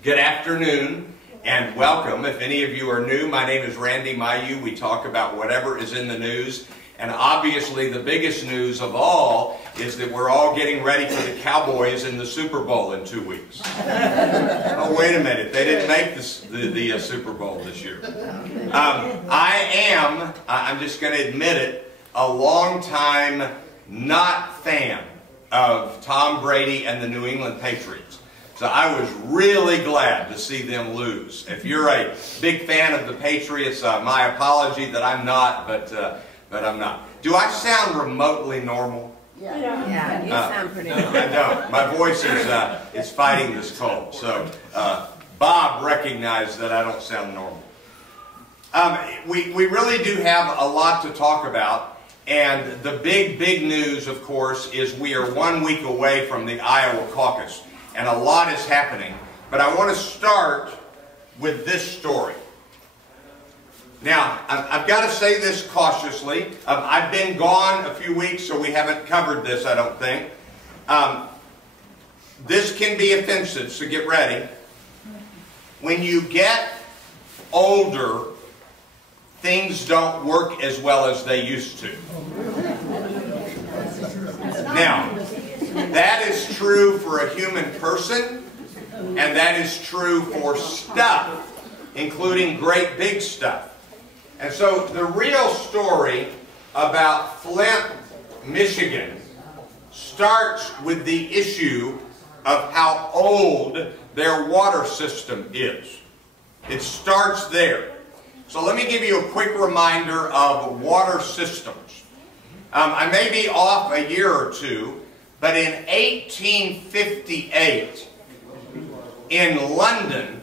Good afternoon and welcome. If any of you are new, my name is Randy Mayeau. We talk about whatever is in the news. And obviously the biggest news of all is that we're all getting ready for the Cowboys in the Super Bowl in 2 weeks. Oh, wait a minute. They didn't make the Super Bowl this year. I'm just going to admit it, a long-time not fan of Tom Brady and the New England Patriots. So I was really glad to see them lose. If you're a big fan of the Patriots, my apology that I'm not, but I'm not. Do I sound remotely normal? Yeah, you sound pretty normal. I don't. My voice is fighting this cold. So Bob recognized that I don't sound normal. We really do have a lot to talk about. And the big news, of course, is we are 1 week away from the Iowa caucus. And a lot is happening. But I want to start with this story. Now, I've got to say this cautiously. I've been gone a few weeks, so we haven't covered this, I don't think. This can be offensive, so get ready. When you get older, things don't work as well as they used to. Now, that is true for a human person, and that is true for stuff, including great big stuff. And so the real story about Flint, Michigan starts with the issue of how old their water system is. It starts there. So let me give you a quick reminder of water systems. I may be off a year or two, but in 1858, in London,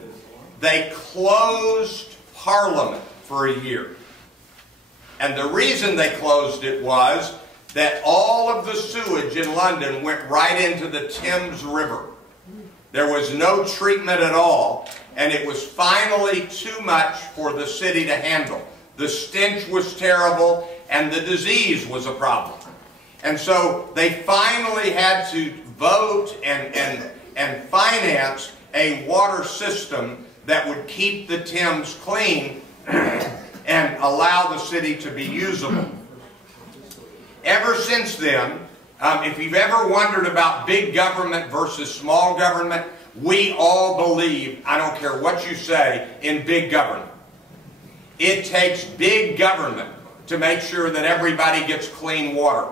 they closed Parliament for a year. And the reason they closed it was that all of the sewage in London went right into the Thames River. There was no treatment at all, and it was finally too much for the city to handle. The stench was terrible, and the disease was a problem. And so they finally had to vote and finance a water system that would keep the Thames clean and allow the city to be usable. Ever since then, if you've ever wondered about big government versus small government, we all believe, I don't care what you say, in big government. It takes big government to make sure that everybody gets clean water.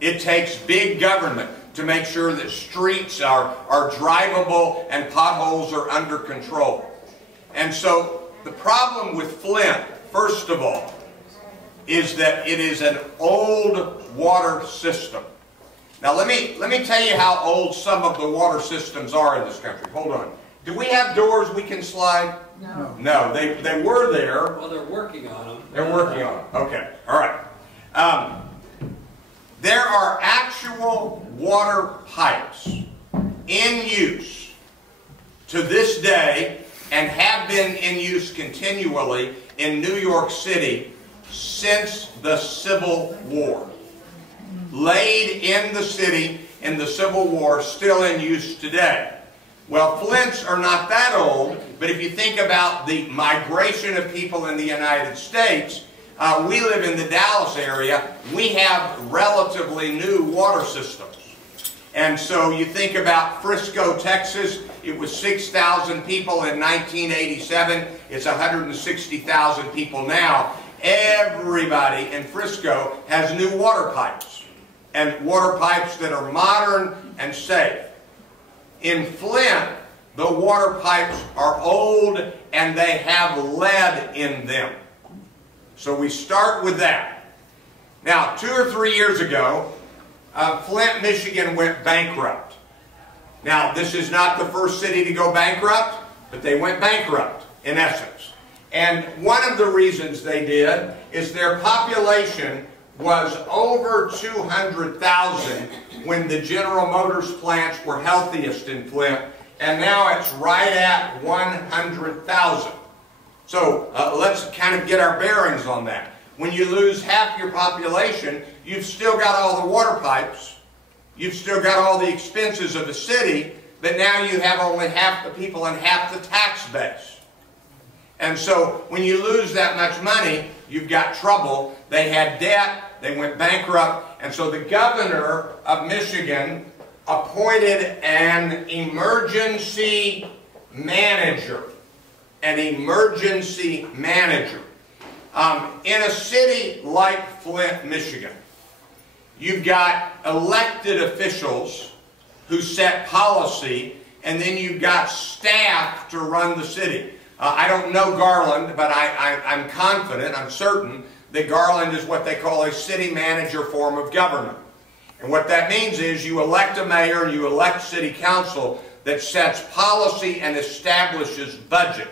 It takes big government to make sure that streets are drivable and potholes are under control. And so the problem with Flint, first of all, is that it is an old water system. Now let me tell you how old some of the water systems are in this country. Hold on. Do we have doors we can slide? No. No, they were there. Well, they're working on them. They're working on them. Okay, all right. There are actual water pipes in use to this day and have been in use continually in New York City since the Civil War. Laid in the city in the Civil War, still in use today. Well, Flints are not that old, but if you think about the migration of people in the United States, we live in the Dallas area. We have relatively new water systems. And so you think about Frisco, Texas, it was 6,000 people in 1987. It's 160,000 people now. Everybody in Frisco has new water pipes, and water pipes that are modern and safe. In Flint, the water pipes are old and they have lead in them. So we start with that. Now, 2 or 3 years ago, Flint, Michigan went bankrupt. Now, this is not the first city to go bankrupt, but they went bankrupt, in essence. And one of the reasons they did is their population was over 200,000 when the General Motors plants were healthiest in Flint, and now it's right at 100,000. So let's kind of get our bearings on that. When you lose half your population, you've still got all the water pipes, you've still got all the expenses of the city, but now you have only half the people and half the tax base. And so when you lose that much money, you've got trouble. They had debt, they went bankrupt, and so the governor of Michigan appointed an emergency manager. An emergency manager. In a city like Flint, Michigan, you've got elected officials who set policy, and then you've got staff to run the city. I don't know Garland, but I'm confident, I'm certain, that Garland is what they call a city manager form of government. And what that means is you elect a mayor and you elect city council that sets policy and establishes budget.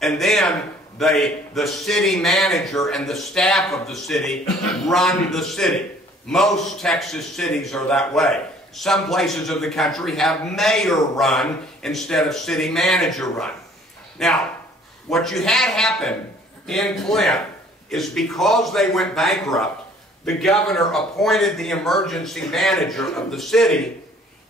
And then the city manager and the staff of the city run the city. Most Texas cities are that way. Some places of the country have mayor run instead of city manager run. Now, what you had happen in Flint is because they went bankrupt, the governor appointed the emergency manager of the city,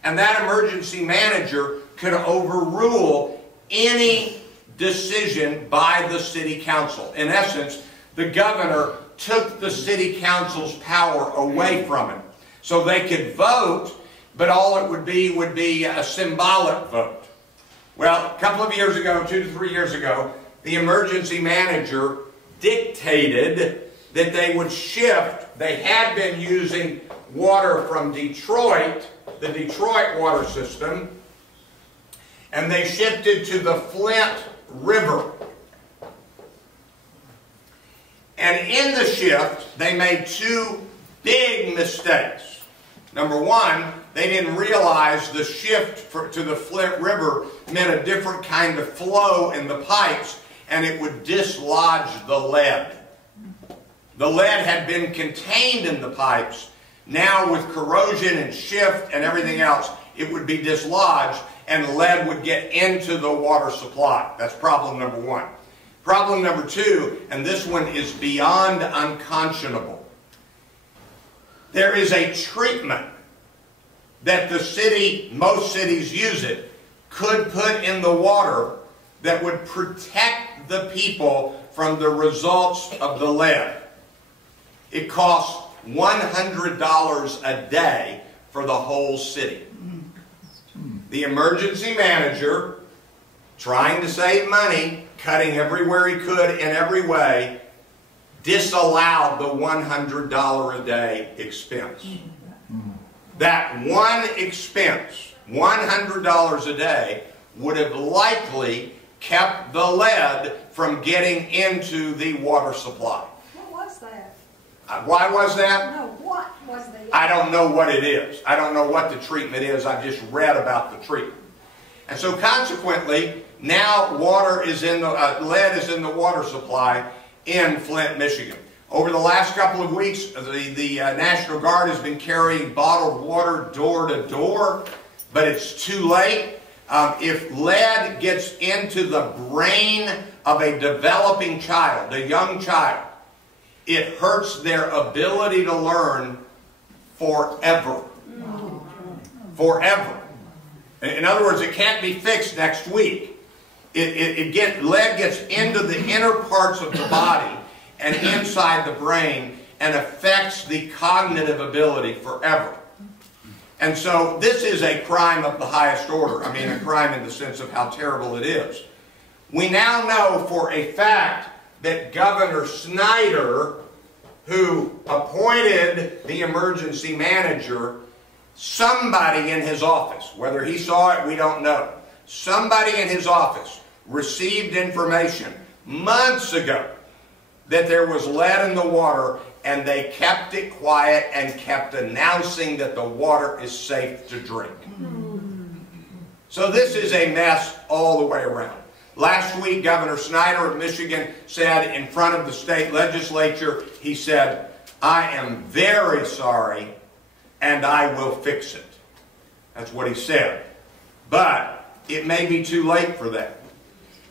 and that emergency manager could overrule any decision by the city council. In essence, the governor took the city council's power away from him. So they could vote, but all it would be a symbolic vote. Well, a couple of years ago, 2 to 3 years ago, the emergency manager dictated that they would shift. They had been using water from Detroit, the Detroit water system, and they shifted to the Flint River. And in the shift, they made 2 big mistakes. Number one, they didn't realize the shift to the Flint River meant a different kind of flow in the pipes, and it would dislodge the lead. The lead had been contained in the pipes. Now with corrosion and shift and everything else, it would be dislodged and lead would get into the water supply. That's problem number one. Problem number two, and this one is beyond unconscionable. There is a treatment that the city, most cities use it, could put in the water that would protect the people from the results of the lead. It costs $100 a day for the whole city. The emergency manager, trying to save money, cutting everywhere he could in every way, disallowed the $100 a day expense. That one expense, $100 a day, would have likely kept the lead from getting into the water supply. What was that? Why was that? No, what was the... I don't know what it is. I don't know what the treatment is. I've just read about the treatment. And so consequently, now water is in the, lead is in the water supply in Flint, Michigan. Over the last couple of weeks, the National Guard has been carrying bottled water door to door, but it's too late. If lead gets into the brain of a developing child, a young child, it hurts their ability to learn forever. Forever. In other words, it can't be fixed next week. Lead gets into the inner parts of the body and inside the brain and affects the cognitive ability forever. And so this is a crime of the highest order. I mean, a crime in the sense of how terrible it is. We now know for a fact that Governor Snyder, who appointed the emergency manager, somebody in his office, whether he saw it, we don't know, somebody in his office received information months ago that there was lead in the water, and they kept it quiet and kept announcing that the water is safe to drink. So this is a mess all the way around. Last week, Governor Snyder of Michigan said in front of the state legislature, he said, "I am very sorry and I will fix it." That's what he said. But it may be too late for that.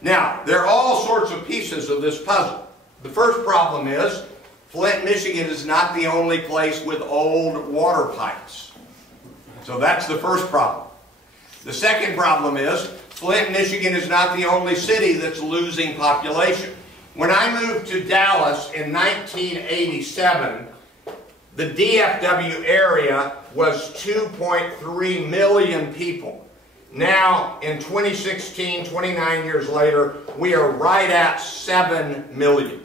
Now, there are all sorts of pieces of this puzzle. The first problem is, Flint, Michigan is not the only place with old water pipes. So that's the first problem. The second problem is Flint, Michigan is not the only city that's losing population. When I moved to Dallas in 1987, the DFW area was 2.3 million people. Now, in 2016, 29 years later, we are right at 7 million.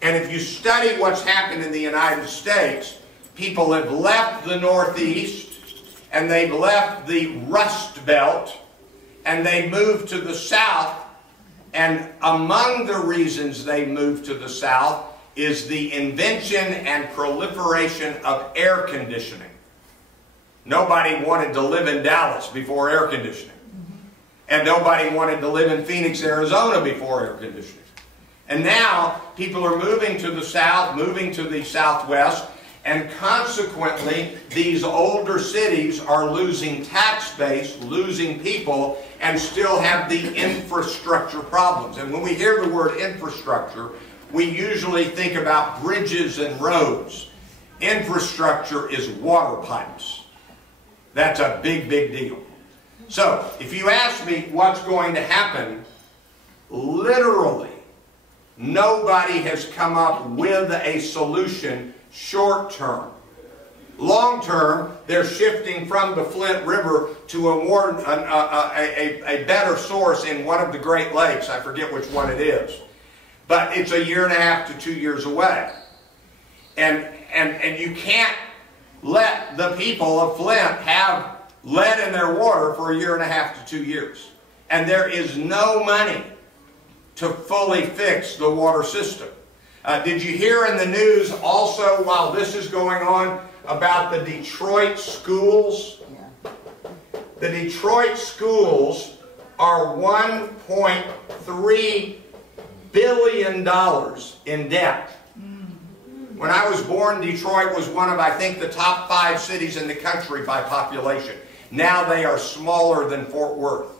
And if you study what's happened in the United States, people have left the Northeast, and they've left the Rust Belt, and they moved to the South. And among the reasons they moved to the South is the invention and proliferation of air conditioning. Nobody wanted to live in Dallas before air conditioning. And nobody wanted to live in Phoenix, Arizona before air conditioning. And now people are moving to the South, moving to the Southwest, and consequently these older cities are losing tax base, losing people, and still have the infrastructure problems. And when we hear the word infrastructure, we usually think about bridges and roads. Infrastructure is water pipes. That's a big, big deal. So, if you ask me what's going to happen, literally, nobody has come up with a solution short term. Long term, they're shifting from the Flint River to a better source in one of the Great Lakes. I forget which one it is. But it's 1.5 to 2 years away. And you can't let the people of Flint have lead in their water for 1.5 to 2 years. And there is no money to fully fix the water system. Did you hear in the news also, while this is going on, about the Detroit schools? The Detroit schools are $1.3 billion in debt. When I was born, Detroit was one of, I think, the top 5 cities in the country by population. Now they are smaller than Fort Worth.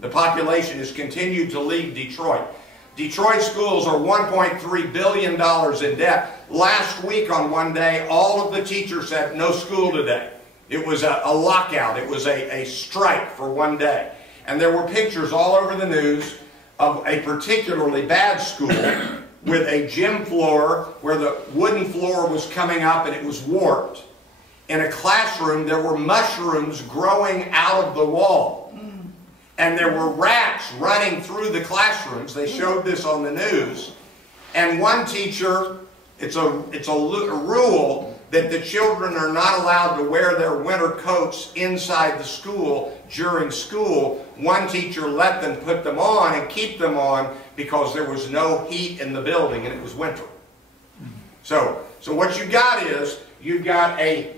The population has continued to leave Detroit. Detroit schools are $1.3 billion in debt. Last week on one day, all of the teachers said no school today. It was a lockout. It was a strike for one day. And there were pictures all over the news of a particularly bad school with a gym floor where the wooden floor was coming up and it was warped. In a classroom, there were mushrooms growing out of the wall. And there were rats running through the classrooms. They showed this on the news. And one teacher, it's a rule that the children are not allowed to wear their winter coats inside the school during school. One teacher let them put them on and keep them on because there was no heat in the building and it was winter. So what you've got is, you've got a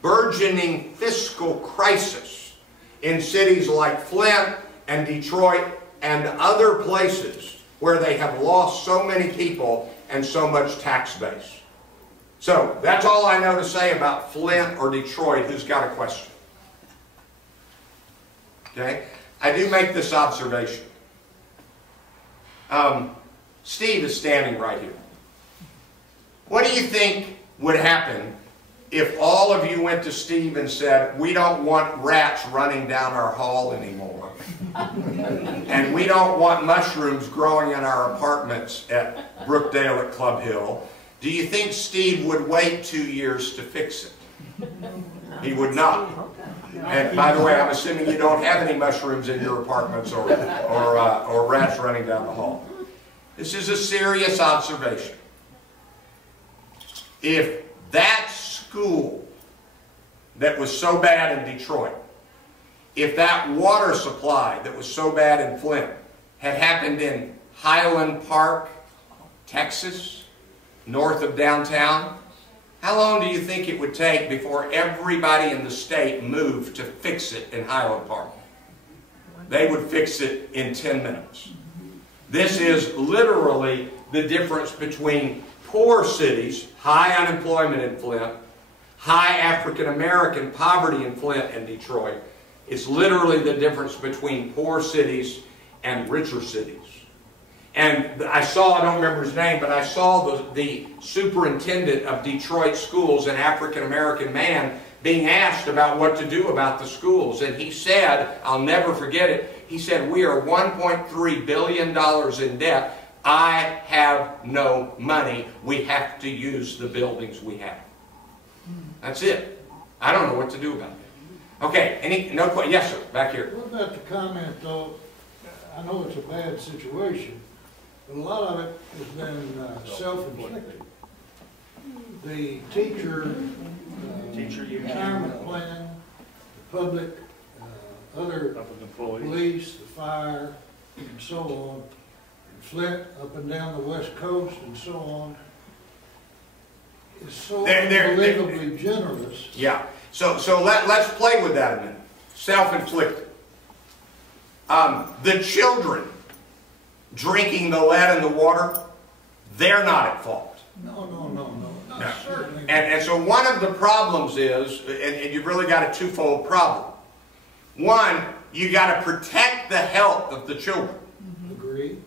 burgeoning fiscal crisis in cities like Flint and Detroit and other places where they have lost so many people and so much tax base. So, that's all I know to say about Flint or Detroit. Who's got a question? Okay? I do make this observation. Steve is standing right here. What do you think would happen if all of you went to Steve and said, we don't want rats running down our hall anymore, and we don't want mushrooms growing in our apartments at Brookdale at Club Hill? Do you think Steve would wait 2 years to fix it? He would not. And by the way, I'm assuming you don't have any mushrooms in your apartments or rats running down the hall. This is a serious observation. If that school that was so bad in Detroit, if that water supply that was so bad in Flint had happened in Highland Park, Texas, north of downtown, how long do you think it would take before everybody in the state moved to fix it in Highland Park? They would fix it in 10 minutes. This is literally the difference between poor cities, high unemployment in Flint, high African American poverty in Flint and Detroit. It's literally the difference between poor cities and richer cities. And I saw, I don't remember his name, but I saw the superintendent of Detroit schools, an African American man, being asked about what to do about the schools. And he said, I'll never forget it, he said, we are $1.3 billion in debt. I have no money. We have to use the buildings we have. That's it. I don't know what to do about it. Okay, no question? Yes, sir, back here. What about the comment, though? I know it's a bad situation, but a lot of it has been self-inflicted. The teacher retirement plan, the public, other police, the fire, and so on, Flint, up and down the West Coast, and so on, is so unbelievably generous. Yeah. So let's play with that a minute. Self-inflicted. The children drinking the lead in the water, they're not at fault. No. Certainly. And so one of the problems is, and you've really got a twofold problem. One, you got to protect the health of the children. Agree.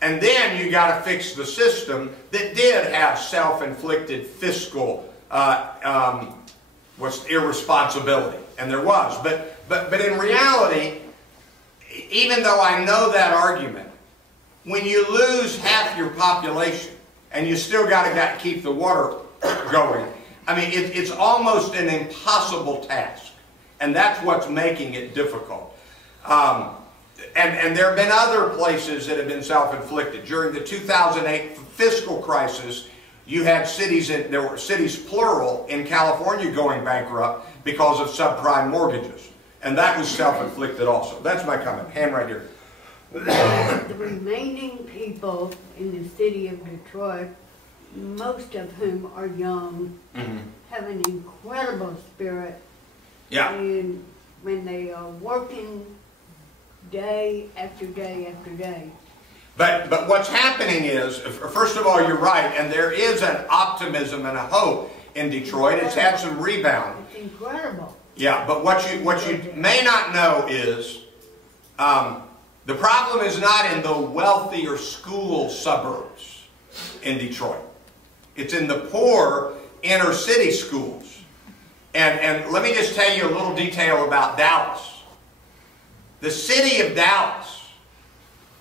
And then you got to fix the system that did have self-inflicted fiscal irresponsibility, and there was. But in reality, even though I know that argument, when you lose half your population and you still got to keep the water going, I mean, it's almost an impossible task, and that's what's making it difficult. And there have been other places that have been self-inflicted. During the 2008 fiscal crisis, you had cities, there were cities plural, in California going bankrupt because of subprime mortgages. And that was self-inflicted also. That's my comment. Hand right here. The remaining people in the city of Detroit, most of whom are young, have an incredible spirit. Yeah. And when they are working day after day after day. But what's happening is, first of all, you're right, and there is an optimism and a hope in Detroit. It's had some rebound. It's incredible. Yeah, but what you may not know is the problem is not in the wealthier school suburbs in Detroit. It's in the poor inner city schools. And let me just tell you a little detail about Dallas. The city of Dallas,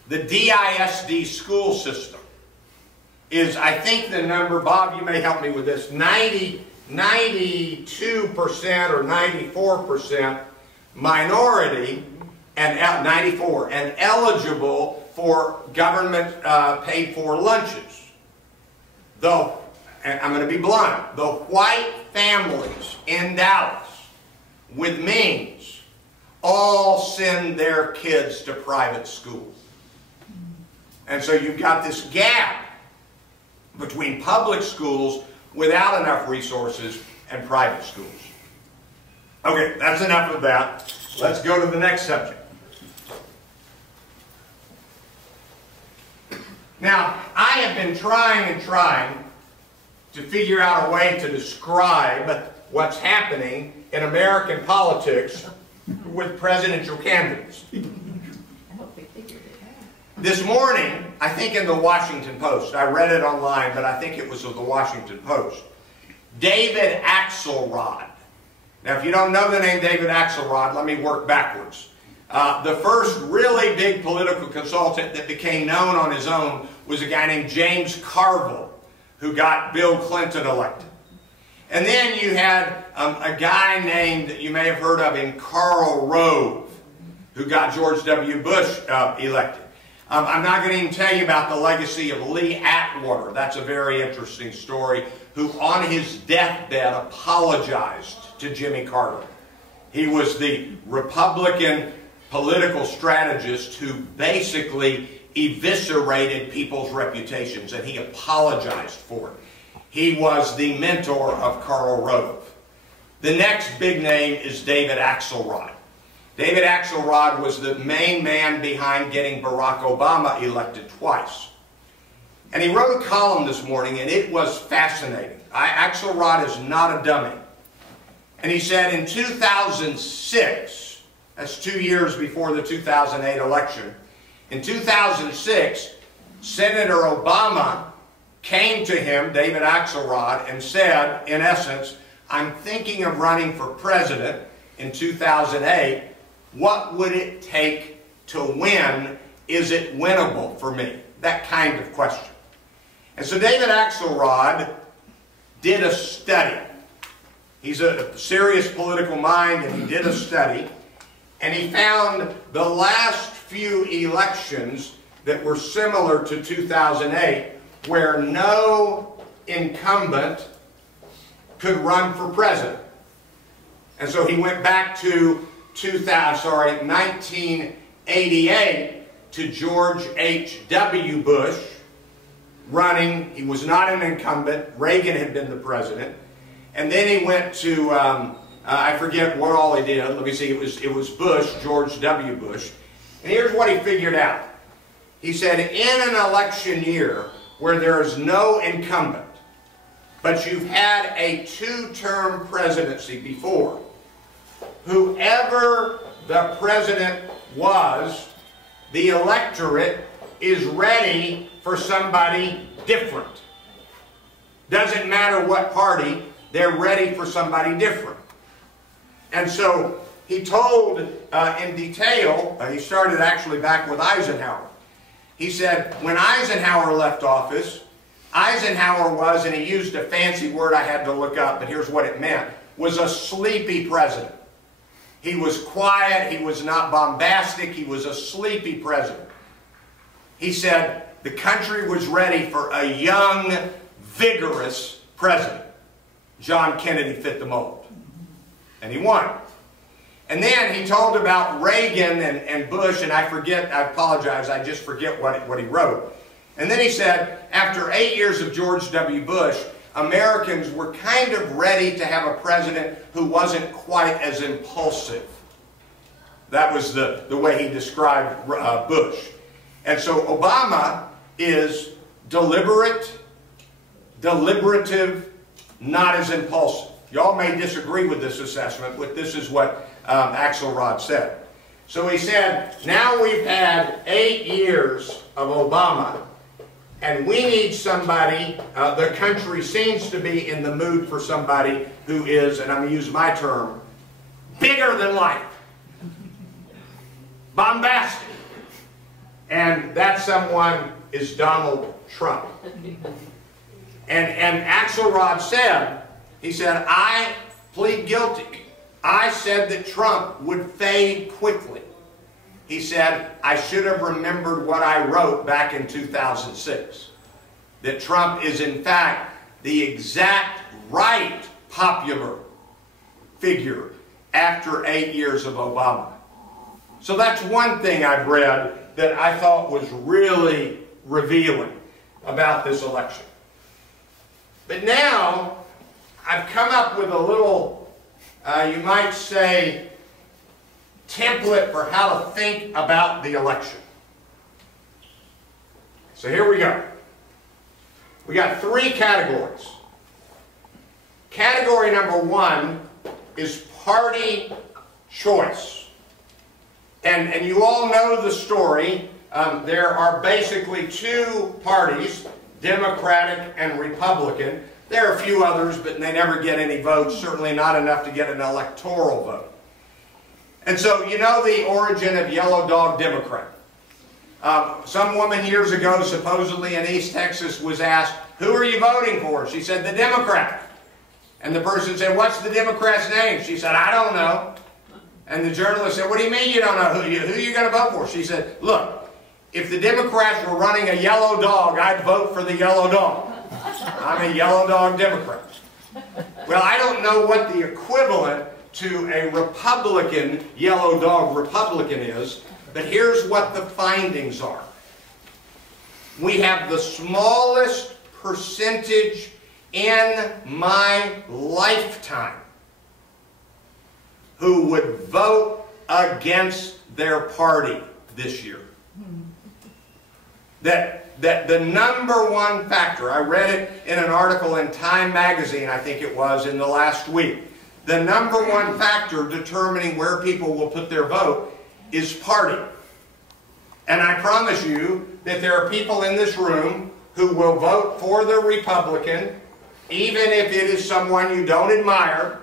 the DISD school system, is, I think the number, Bob, you may help me with this, 92% or 94% minority, and 94, and eligible for government paid for lunches. Though, and I'm going to be blunt, the white families in Dallas with means all send their kids to private schools. And so you've got this gap between public schools without enough resources and private schools. Okay, that's enough of that. Let's go to the next subject. Now, I have been trying to figure out a way to describe what's happening in American politics with presidential candidates. This morning, I think in the Washington Post, I read it online, but I think it was of the Washington Post, David Axelrod. Now, if you don't know the name David Axelrod, let me work backwards. The first really big political consultant that became known on his own was a guy named James Carville, who got Bill Clinton elected. And then you had a guy named, you may have heard of him, Karl Rove, who got George W. Bush elected. I'm not going to even tell you about the legacy of Lee Atwater. That's a very interesting story, who on his deathbed apologized to Jimmy Carter. He was the Republican political strategist who basically eviscerated people's reputations, and he apologized for it. He was the mentor of Karl Rove. The next big name is David Axelrod. David Axelrod was the main man behind getting Barack Obama elected twice. And he wrote a column this morning, and it was fascinating. Axelrod is not a dummy. And he said in 2006, that's 2 years before the 2008 election, in 2006, Senator Obama came to him, David Axelrod, and said, in essence, I'm thinking of running for president in 2008. What would it take to win? Is it winnable for me? That kind of question. And so David Axelrod did a study. He's a serious political mind, and he did a study. And he found the last few elections that were similar to 2008, where no incumbent could run for president. And so he went back to 1988 to George H.W. Bush running. He was not an incumbent. Reagan had been the president. And then he went to, I forget what all he did. Let me see, it was Bush, George W. Bush. And here's what he figured out. He said, in an election year where there is no incumbent, but you've had a two-term presidency before, whoever the president was, the electorate is ready for somebody different. Doesn't matter what party, they're ready for somebody different. And so he told in detail, he started actually back with Eisenhower. He said, when Eisenhower left office, Eisenhower was, and he used a fancy word I had to look up, but here's what it meant, was a sleepy president. He was quiet, he was not bombastic, he was a sleepy president. He said the country was ready for a young, vigorous president. John Kennedy fit the mold. And he won. And then he told about Reagan and Bush, and I apologize, I just forget what he wrote. And then he said, after 8 years of George W. Bush, Americans were kind of ready to have a president who wasn't quite as impulsive. That was the way he described Bush. And so Obama is deliberative, not as impulsive. Y'all may disagree with this assessment, but this is what Axelrod said. So he said, now we've had 8 years of Obama, and we need somebody, the country seems to be in the mood for somebody who is, and I'm going to use my term, bigger than life. Bombastic. And that someone is Donald Trump. And Axelrod said, he said, I plead guilty. I said that Trump would fade quickly. He said, I should have remembered what I wrote back in 2006. That Trump is in fact the exact right popular figure after 8 years of Obama. So that's one thing I've read that I thought was really revealing about this election. But now, I've come up with a little, you might say, template for how to think about the election. So here we go. We got 3 categories. Category number 1 is party choice. And you all know the story. There are basically 2 parties, Democratic and Republican. There are a few others, but they never get any votes, certainly not enough to get an electoral vote. And so, you know the origin of Yellow Dog Democrat. Some woman years ago, supposedly in East Texas, was asked, who are you voting for? She said, the Democrat. And the person said, what's the Democrat's name? She said, I don't know. And the journalist said, what do you mean you don't know who are you going to vote for? She said, look, if the Democrats were running a yellow dog, I'd vote for the yellow dog. I'm a Yellow Dog Democrat. Well, I don't know what the equivalent to a Republican, Yellow Dog Republican is, but here's what the findings are. We have the smallest percentage in my lifetime who would vote against their party this year. That the number one factor, I read it in an article in Time magazine, I think it was, in the last week. The number one factor determining where people will put their vote is party. And I promise you that there are people in this room who will vote for the Republican even if it is someone you don't admire,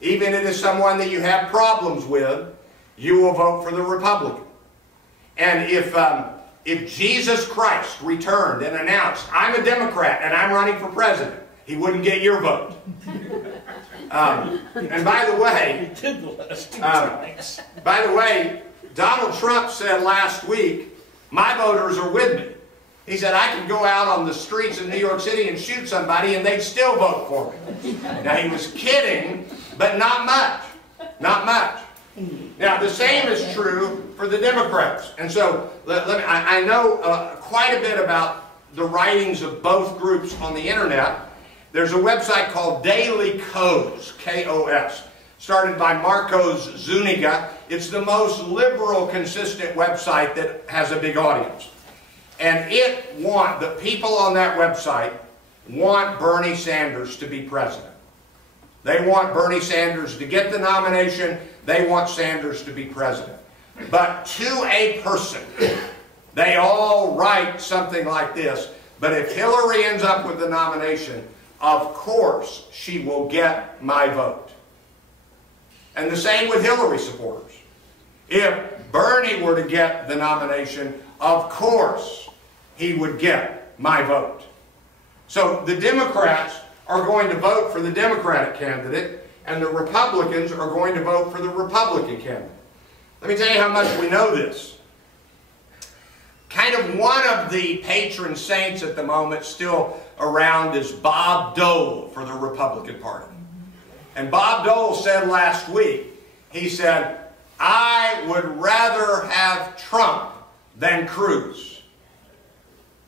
even if it is someone that you have problems with, you will vote for the Republican. And if Jesus Christ returned and announced, I'm a Democrat and I'm running for president, he wouldn't get your vote. And by the way, Donald Trump said last week, my voters are with me. He said, I can go out on the streets of New York City and shoot somebody and they'd still vote for me. Now, he was kidding, but not much. Not much. Now, the same is true for the Democrats. And so, I know quite a bit about the writings of both groups on the internet. There's a website called Daily Kos, K-O-S, started by Marcos Zuniga. It's the most liberal, consistent website that has a big audience. And the people on that website want Bernie Sanders to be president. They want Bernie Sanders to get the nomination. They want Sanders to be president. But to a person, they all write something like this, but if Hillary ends up with the nomination, of course she will get my vote. And the same with Hillary supporters. If Bernie were to get the nomination, of course he would get my vote. So the Democrats are going to vote for the Democratic candidate, and the Republicans are going to vote for the Republican candidate. Let me tell you how much we know this. Kind of one of the patron saints at the moment still around is Bob Dole for the Republican Party. And Bob Dole said last week, he said, I would rather have Trump than Cruz.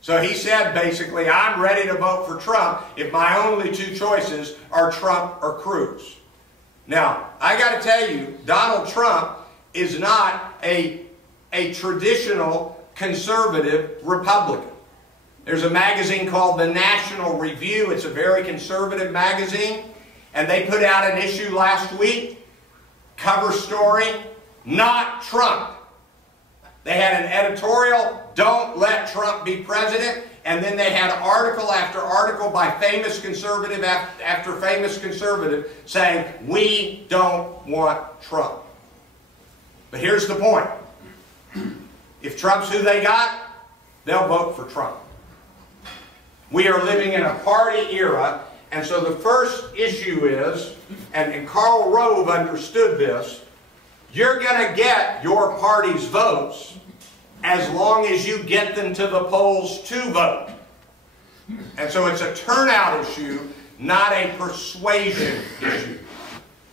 So he said basically, I'm ready to vote for Trump if my only two choices are Trump or Cruz. Now, I got to tell you, Donald Trump is not a traditional conservative Republican. There's a magazine called the National Review. It's a very conservative magazine. And they put out an issue last week, cover story, not Trump. They had an editorial, don't let Trump be president. And then they had article after article by famous conservative after famous conservative saying, we don't want Trump. But here's the point. If Trump's who they got, they'll vote for Trump. We are living in a party era, and so the first issue is, and Karl Rove understood this, you're going to get your party's votes as long as you get them to the polls to vote. And so it's a turnout issue, not a persuasion issue.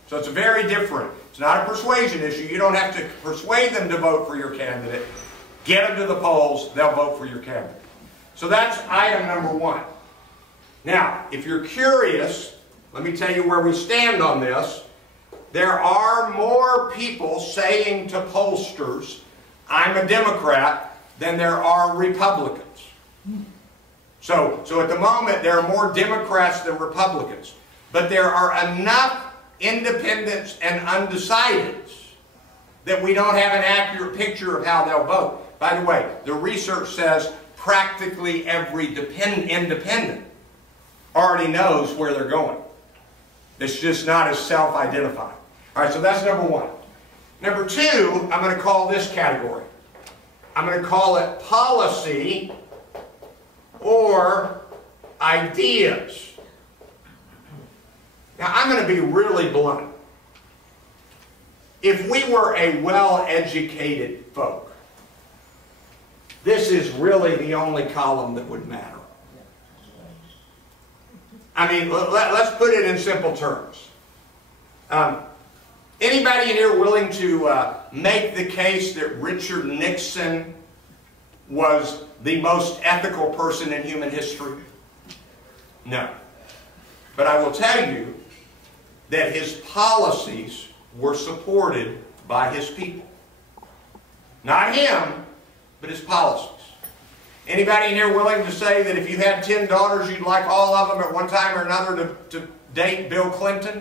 So it's very different. It's not a persuasion issue. You don't have to persuade them to vote for your candidate. Get them to the polls, they'll vote for your candidate. So that's item number one. Now, if you're curious, let me tell you where we stand on this. There are more people saying to pollsters, I'm a Democrat, than there are Republicans. So at the moment, there are more Democrats than Republicans. But there are enough independents and undecideds that we don't have an accurate picture of how they'll vote. By the way, the research says practically every independent already knows where they're going. It's just not as self-identified. All right, so that's number one. Number two, I'm going to call this category. I'm going to call it policy or ideas. Now, I'm going to be really blunt. If we were a well-educated folk, this is really the only column that would matter. I mean, let's put it in simple terms. Anybody in here willing to make the case that Richard Nixon was the most ethical person in human history? No. But I will tell you that his policies were supported by his people. Not him, but his policies. Anybody in here willing to say that if you had 10 daughters, you'd like all of them at one time or another to date Bill Clinton?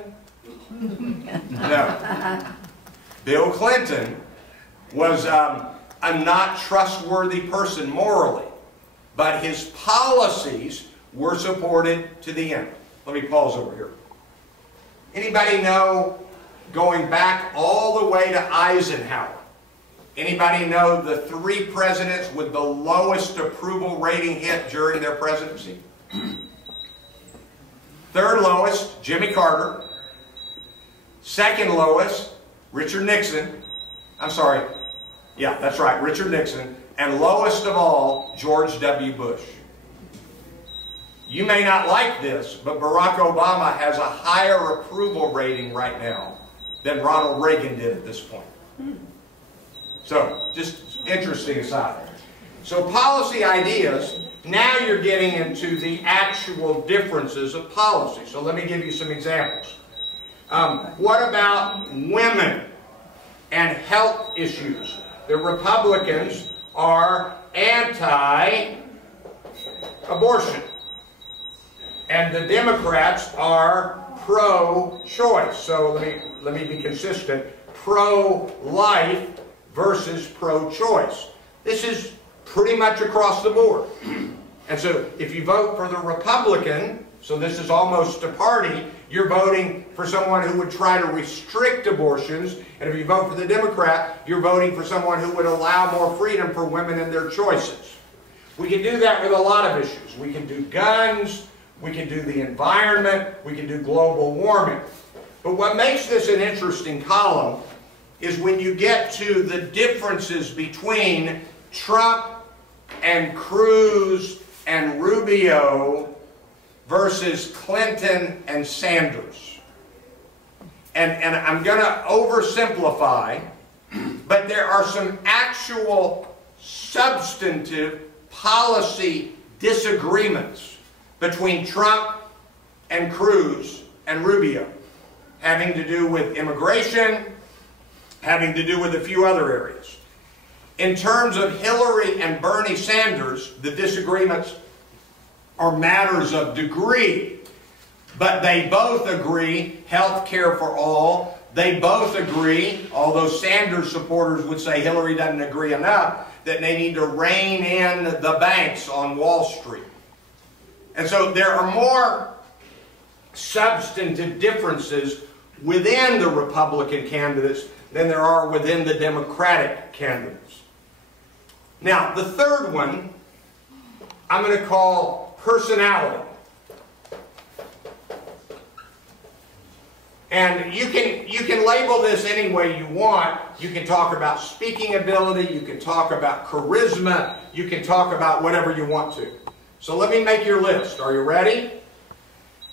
No. Bill Clinton was a not trustworthy person morally, but his policies were supported to the end. Let me pause over here. Anybody know, going back all the way to Eisenhower, anybody know the 3 presidents with the lowest approval rating hit during their presidency? Third lowest, Jimmy Carter. Second lowest, Richard Nixon. I'm sorry. Yeah, that's right, Richard Nixon. And lowest of all, George W. Bush. You may not like this, but Barack Obama has a higher approval rating right now than Ronald Reagan did at this point. So, just interesting aside. So policy ideas, now you're getting into the actual differences of policy. So let me give you some examples. What about women and health issues? The Republicans are anti-abortion. And the Democrats are pro-choice. So let me be consistent. Pro-life versus pro-choice. This is pretty much across the board. And so if you vote for the Republican, so this is almost a party, you're voting for someone who would try to restrict abortions. And if you vote for the Democrat, you're voting for someone who would allow more freedom for women in their choices. We can do that with a lot of issues. We can do guns, we can do the environment, we can do global warming. But what makes this an interesting column is when you get to the differences between Trump and Cruz and Rubio versus Clinton and Sanders. And I'm going to oversimplify, but there are some actual substantive policy disagreements between Trump and Cruz and Rubio, having to do with immigration, having to do with a few other areas. In terms of Hillary and Bernie Sanders, the disagreements are matters of degree, but they both agree health care for all. They both agree, although Sanders supporters would say Hillary doesn't agree enough, that they need to rein in the banks on Wall Street. And so there are more substantive differences within the Republican candidates than there are within the Democratic candidates. Now, the third one I'm going to call personality. And you can label this any way you want. You can talk about speaking ability, you can talk about charisma, you can talk about whatever you want to. So let me make your list. Are you ready?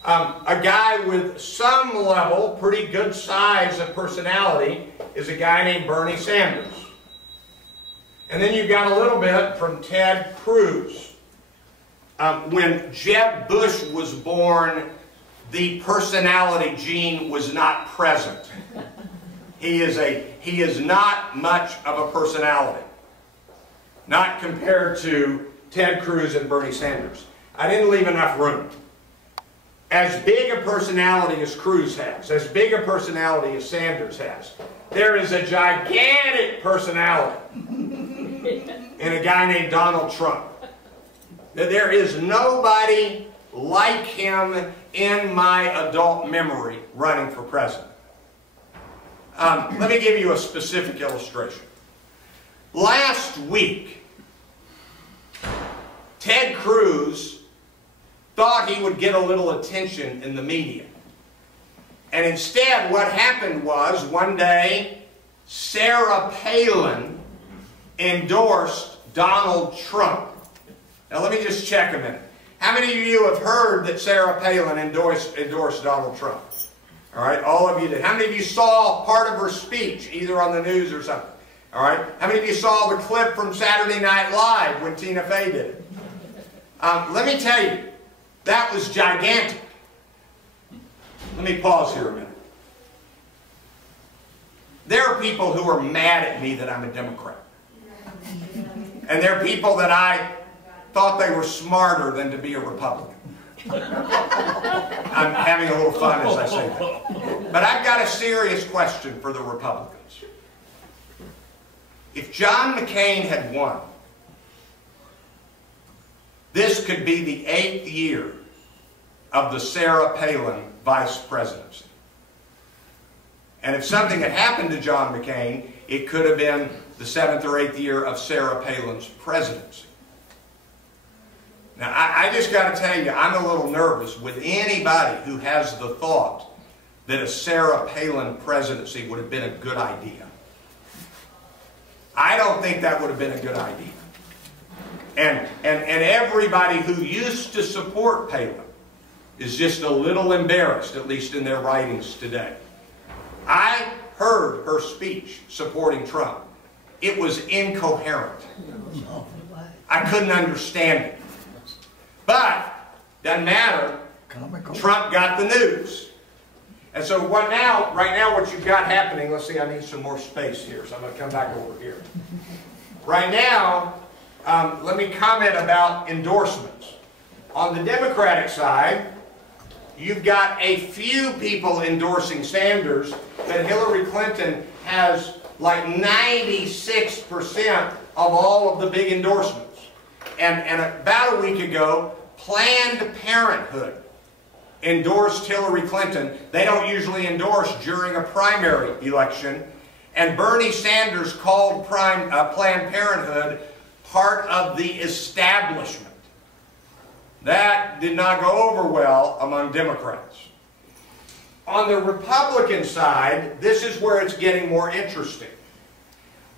A guy with some level, pretty good size of personality, is a guy named Bernie Sanders. And then you've got a little bit from Ted Cruz. When Jeb Bush was born, the personality gene was not present. He is not much of a personality. Not compared to Ted Cruz and Bernie Sanders. I didn't leave enough room. As big a personality as Cruz has, as big a personality as Sanders has, there is a gigantic personality in a guy named Donald Trump. There is nobody like him in my adult memory running for president. Let me give you a specific illustration. Last week, Ted Cruz thought he would get a little attention in the media. And instead, what happened was, one day, Sarah Palin endorsed Donald Trump. Now, let me just check a minute. How many of you have heard that Sarah Palin endorsed Donald Trump? All right, all of you did. How many of you saw part of her speech, either on the news or something? All right, how many of you saw the clip from Saturday Night Live when Tina Fey did it? Let me tell you, that was gigantic. Let me pause here a minute. There are people who are mad at me that I'm a Democrat. And there are people that I thought they were smarter than to be a Republican. I'm having a little fun as I say that. But I've got a serious question for the Republicans. If John McCain had won, this could be the 8th year of the Sarah Palin vice presidency. And if something had happened to John McCain, it could have been the 7th or 8th year of Sarah Palin's presidency. Now, I just got to tell you, I'm a little nervous with anybody who has the thought that a Sarah Palin presidency would have been a good idea. I don't think that would have been a good idea. And everybody who used to support Palin is just a little embarrassed, at least in their writings today. I heard her speech supporting Trump. It was incoherent. I couldn't understand it. But, doesn't matter. Trump got the news. And so right now what you've got happening, let's see, I need some more space here, so I'm going to come back over here. Right now, let me comment about endorsements. On the Democratic side, you've got a few people endorsing Sanders, but Hillary Clinton has like 96% of all of the big endorsements. And about a week ago, Planned Parenthood endorsed Hillary Clinton. They don't usually endorse during a primary election. And Bernie Sanders called Planned Parenthood part of the establishment. That did not go over well among Democrats. On the Republican side, this is where it's getting more interesting.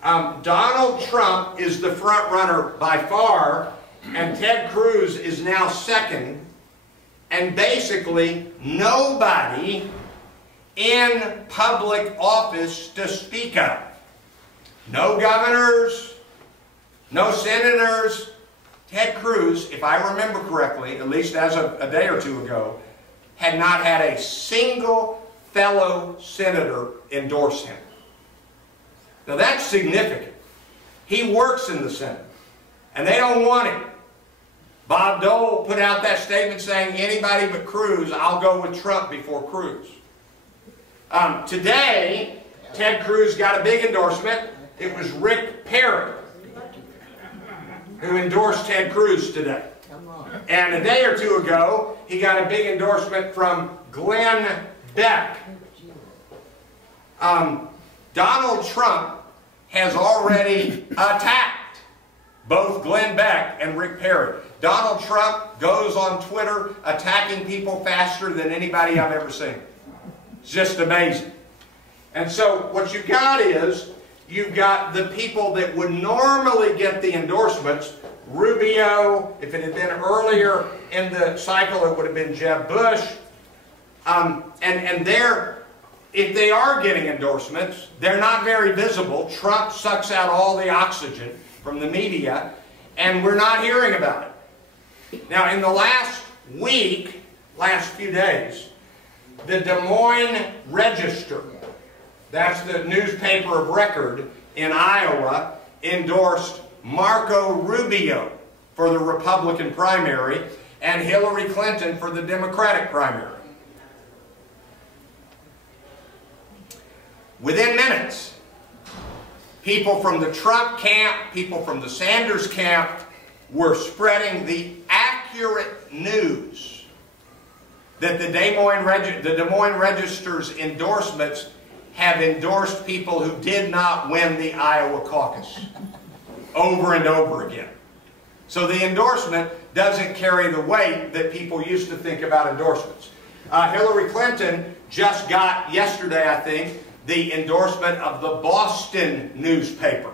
Donald Trump is the front runner by far, and Ted Cruz is now second, and basically nobody in public office to speak of. No governors, no senators. Ted Cruz, if I remember correctly, at least as of a day or two ago, had not had a single fellow senator endorse him. Now that's significant. He works in the Senate, and they don't want him. Bob Dole put out that statement saying, anybody but Cruz, I'll go with Trump before Cruz. Today, Ted Cruz got a big endorsement. It was Rick Perry who endorsed Ted Cruz today. And a day or two ago, he got a big endorsement from Glenn Beck. Donald Trump has already attacked both Glenn Beck and Rick Perry. Donald Trump goes on Twitter attacking people faster than anybody I've ever seen. It's just amazing. And so what you've got is, you've got the people that would normally get the endorsements. Rubio, if it had been earlier in the cycle, it would have been Jeb Bush. If they are getting endorsements, they're not very visible. Trump sucks out all the oxygen from the media, and we're not hearing about it. Now, in the last week, last few days, the Des Moines Register, that's the newspaper of record in Iowa, endorsed Marco Rubio for the Republican primary and Hillary Clinton for the Democratic primary. Within minutes, people from the Trump camp, people from the Sanders camp were spreading the accurate news that the Des Moines Register's endorsements have endorsed people who did not win the Iowa caucus over and over again. So the endorsement doesn't carry the weight that people used to think about endorsements. Hillary Clinton just got yesterday, I think, the endorsement of the Boston newspaper.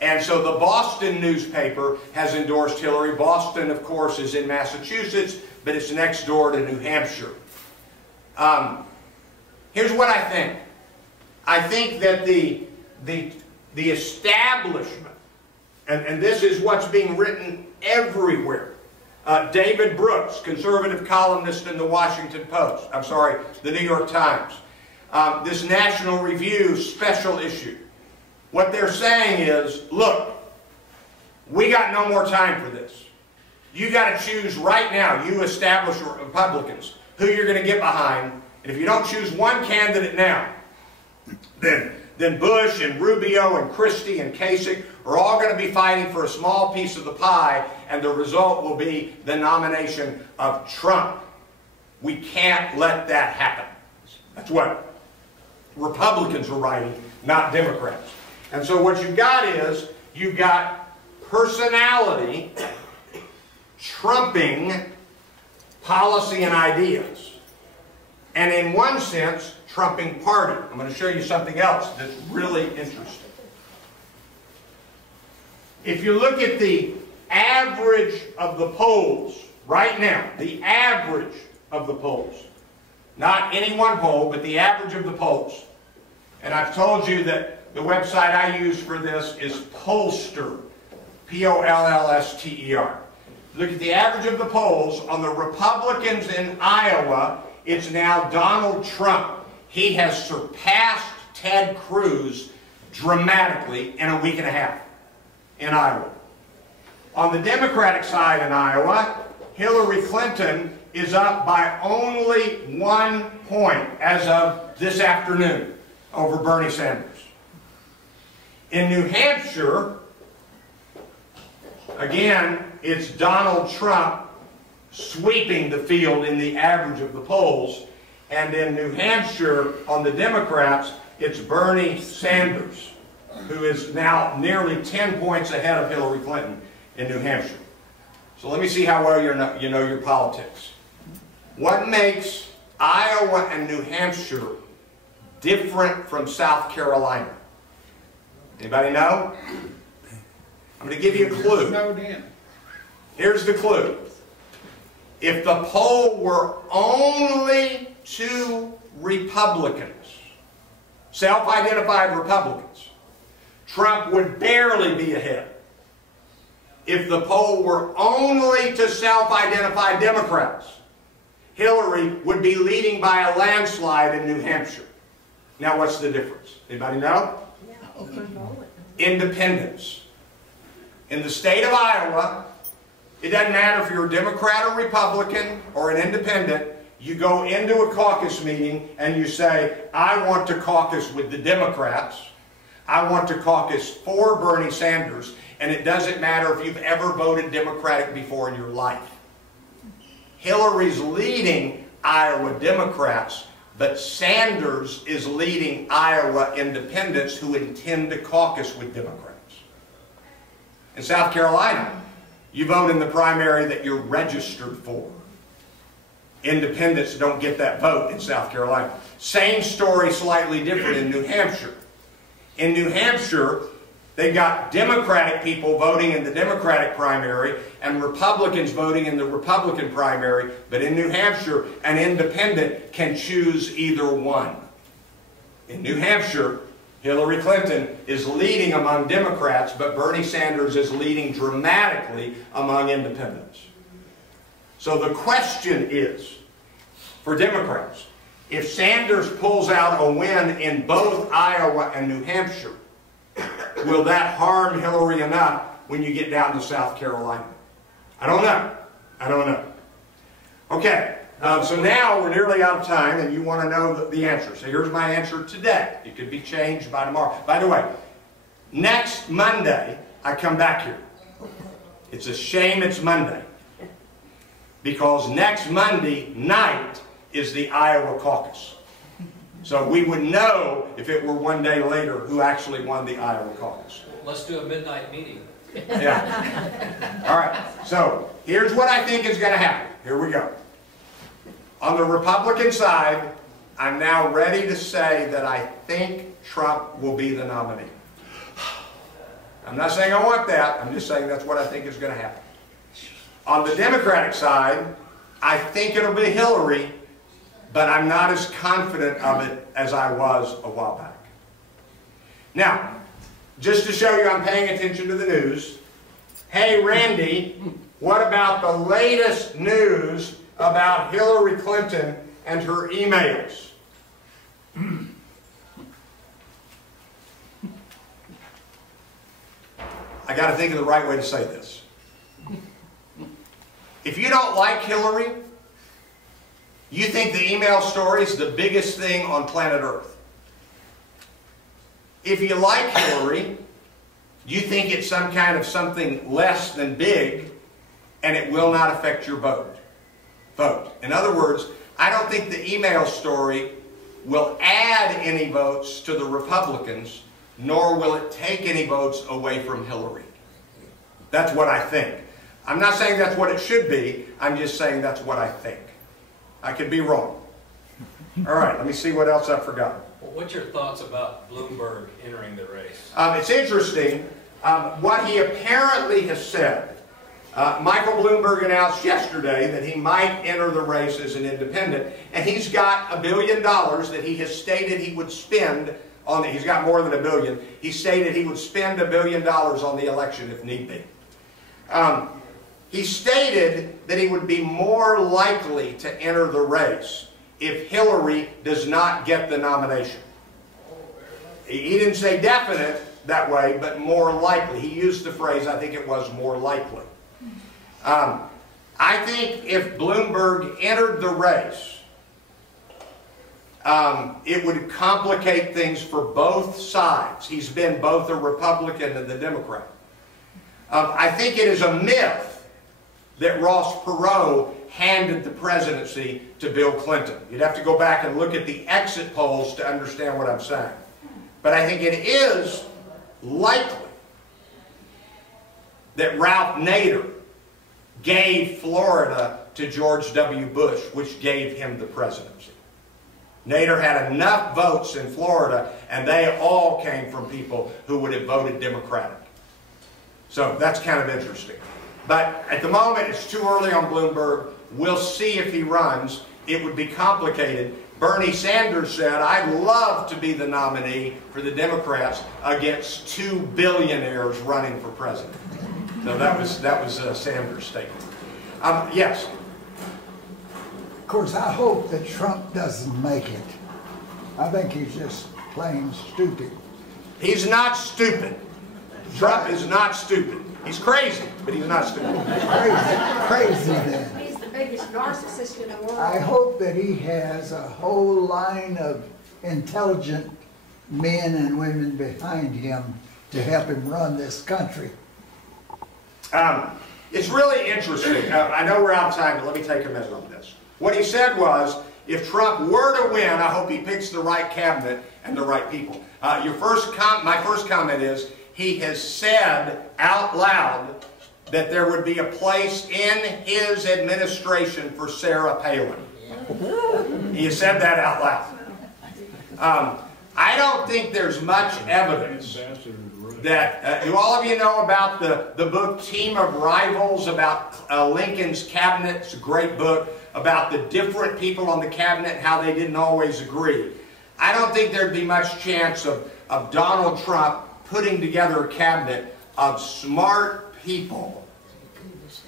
And so the Boston newspaper has endorsed Hillary. Boston, of course, is in Massachusetts, but it's next door to New Hampshire. Here's what I think. I think that the establishment, and this is what's being written everywhere. David Brooks, conservative columnist in the Washington Post, the New York Times. This National Review special issue. What they're saying is, look, we got no more time for this. You got to choose right now, you established Republicans, who you're going to get behind. And if you don't choose one candidate now, then Bush and Rubio and Christie and Kasich are all going to be fighting for a small piece of the pie, and the result will be the nomination of Trump. We can't let that happen. That's what Republicans are writing, not Democrats. And so what you've got is, you've got personality trumping policy and ideas. And in one sense, trumping party. I'm going to show you something else that's really interesting. If you look at the average of the polls right now, the average of the polls, not any one poll, but the average of the polls. And I've told you that the website I use for this is Pollster, P-O-L-L-S-T-E-R. Look at the average of the polls. On the Republicans in Iowa, it's now Donald Trump. He has surpassed Ted Cruz dramatically in a week and a half in Iowa. On the Democratic side in Iowa, Hillary Clinton is up by only 1 point as of this afternoon over Bernie Sanders. In New Hampshire, again, it's Donald Trump sweeping the field in the average of the polls. And in New Hampshire, on the Democrats, it's Bernie Sanders, who is now nearly 10 points ahead of Hillary Clinton in New Hampshire. So let me see how well you know your politics. What makes Iowa and New Hampshire different from South Carolina? Anybody know? I'm going to give you a clue. Here's the clue. If the poll were only to Republicans, self-identified Republicans, Trump would barely be ahead. If the poll were only to self-identified Democrats, Hillary would be leading by a landslide in New Hampshire. Now what's the difference? Anybody know? Independents. In the state of Iowa, it doesn't matter if you're a Democrat or Republican or an independent, you go into a caucus meeting and you say, I want to caucus with the Democrats, I want to caucus for Bernie Sanders, and it doesn't matter if you've ever voted Democratic before in your life. Hillary's leading Iowa Democrats, but Sanders is leading Iowa independents who intend to caucus with Democrats. In South Carolina, you vote in the primary that you're registered for. Independents don't get that vote in South Carolina. Same story, slightly different in New Hampshire. In New Hampshire, they got Democratic people voting in the Democratic primary and Republicans voting in the Republican primary, but in New Hampshire, an independent can choose either one. In New Hampshire, Hillary Clinton is leading among Democrats, but Bernie Sanders is leading dramatically among independents. So the question is, for Democrats, if Sanders pulls out a win in both Iowa and New Hampshire, will that harm Hillary enough when you get down to South Carolina? I don't know. I don't know. Okay, so now we're nearly out of time and you want to know the answer. So here's my answer today. It could be changed by tomorrow. By the way, next Monday I come back here. It's a shame it's Monday, because next Monday night is the Iowa caucus. So we would know, if it were one day later, who actually won the Iowa caucus. Let's do a midnight meeting. Yeah. All right. So here's what I think is going to happen. Here we go. On the Republican side, I'm now ready to say that I think Trump will be the nominee. I'm not saying I want that. I'm just saying that's what I think is going to happen. On the Democratic side, I think it'll be Hillary, but I'm not as confident of it as I was a while back. Now, just to show you I'm paying attention to the news, hey Randy, what about the latest news about Hillary Clinton and her emails? I got to think of the right way to say this. If you don't like Hillary, you think the email story is the biggest thing on planet Earth. If you like Hillary, you think it's some kind of something less than big, and it will not affect your vote. In other words, I don't think the email story will add any votes to the Republicans, nor will it take any votes away from Hillary. That's what I think. I'm not saying that's what it should be. I'm just saying that's what I think. I could be wrong. All right, let me see what else I've forgotten. Well, what's your thoughts about Bloomberg entering the race? It's interesting what he apparently has said. Michael Bloomberg announced yesterday that he might enter the race as an independent, and he's got $1 billion that he has stated he would spend on the, he's got more than $1 billion. He stated he would spend $1 billion on the election if need be. He stated that he would be more likely to enter the race if Hillary does not get the nomination. He didn't say definite that way, but more likely. He used the phrase, I think it was more likely. I think if Bloomberg entered the race, it would complicate things for both sides. He's been both a Republican and a Democrat. I think it is a myth that Ross Perot handed the presidency to Bill Clinton. You'd have to go back and look at the exit polls to understand what I'm saying. But I think it is likely that Ralph Nader gave Florida to George W. Bush, which gave him the presidency. Nader had enough votes in Florida, and they all came from people who would have voted Democratic. So that's kind of interesting. But at the moment, it's too early on Bloomberg. We'll see if he runs. It would be complicated. Bernie Sanders said, I'd love to be the nominee for the Democrats against 2 billionaires running for president. So that was Sanders' statement. Yes? Of course, I hope that Trump doesn't make it. I think he's just plain stupid. He's not stupid. Trump is not stupid. He's crazy, but he's not stupid. Crazy then. He's the biggest narcissist in the world. I hope that he has a whole line of intelligent men and women behind him to help him run this country. It's really interesting. I know we're out of time, but let me take a minute on this. What he said was, if Trump were to win, I hope he picks the right cabinet and the right people. My first comment is, he has said out loud that there would be a place in his administration for Sarah Palin. He has said that out loud. I don't think there's much evidence that, do all of you know about the book Team of Rivals, about Lincoln's cabinet? It's a great book about the different people on the cabinet and how they didn't always agree. I don't think there'd be much chance of Donald Trump putting together a cabinet of smart people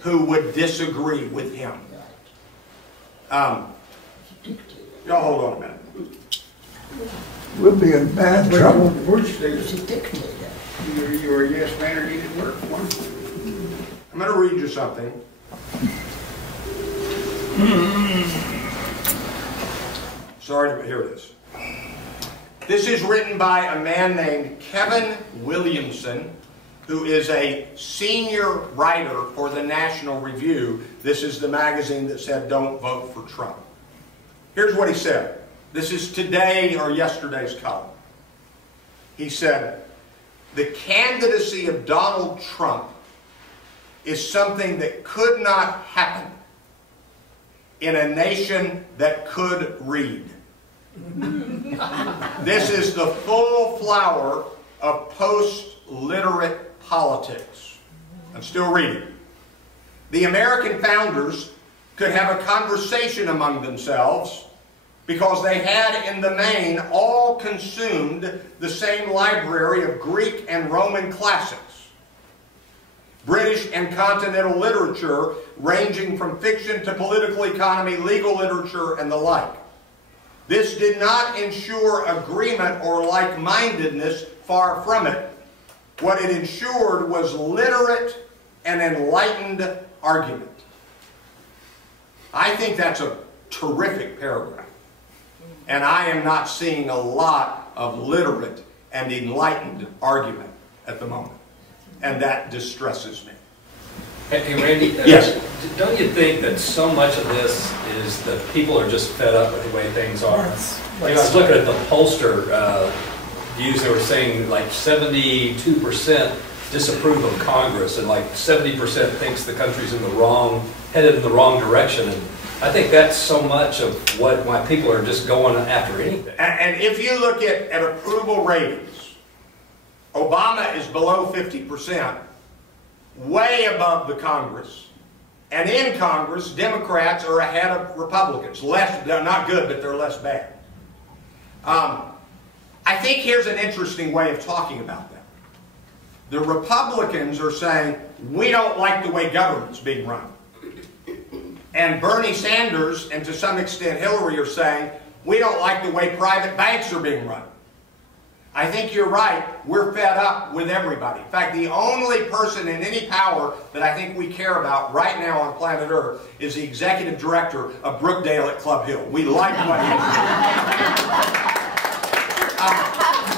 who would disagree with him. Y'all hold on a minute. We'll be in bad trouble. He's a dictator. You're a yes man or needed work. I'm going to read you something. Sorry, here it is. This is written by a man named Kevin Williamson, who is a senior writer for the National Review. This is the magazine that said, don't vote for Trump. Here's what he said. This is today or yesterday's column. He said, the candidacy of Donald Trump is something that could not happen in a nation that could read. This is the full flower of post-literate politics. I'm still reading. The American founders could have a conversation among themselves because they had in the main all consumed the same library of Greek and Roman classics, British and continental literature ranging from fiction to political economy, legal literature, and the like. This did not ensure agreement or like-mindedness, far from it. What it ensured was literate and enlightened argument. I think that's a terrific paragraph. And I am not seeing a lot of literate and enlightened argument at the moment. And that distresses me. Hey, Randy? Yes. Don't you think that so much of this is that people are just fed up with the way things are? I was looking at the pollster views. They were saying like 72% disapprove of Congress, and like 70% thinks the country's headed in the wrong direction. And I think that's so much of why people are just going after anything. And if you look at approval ratings, Obama is below 50%, way above the Congress. And in Congress, Democrats are ahead of Republicans. They're not good, but they're less bad. I think here's an interesting way of talking about that. The Republicans are saying, we don't like the way government's being run. And Bernie Sanders, and to some extent Hillary, are saying, we don't like the way private banks are being run. I think you're right. We're fed up with everybody. In fact, the only person in any power that I think we care about right now on planet Earth is the executive director of Brookdale at Club Hill. We like what he is.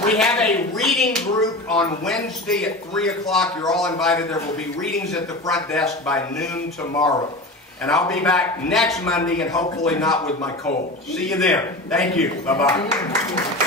We have a reading group on Wednesday at 3 o'clock. You're all invited. There will be readings at the front desk by noon tomorrow. And I'll be back next Monday, and hopefully not with my cold. See you then. Thank you. Bye-bye.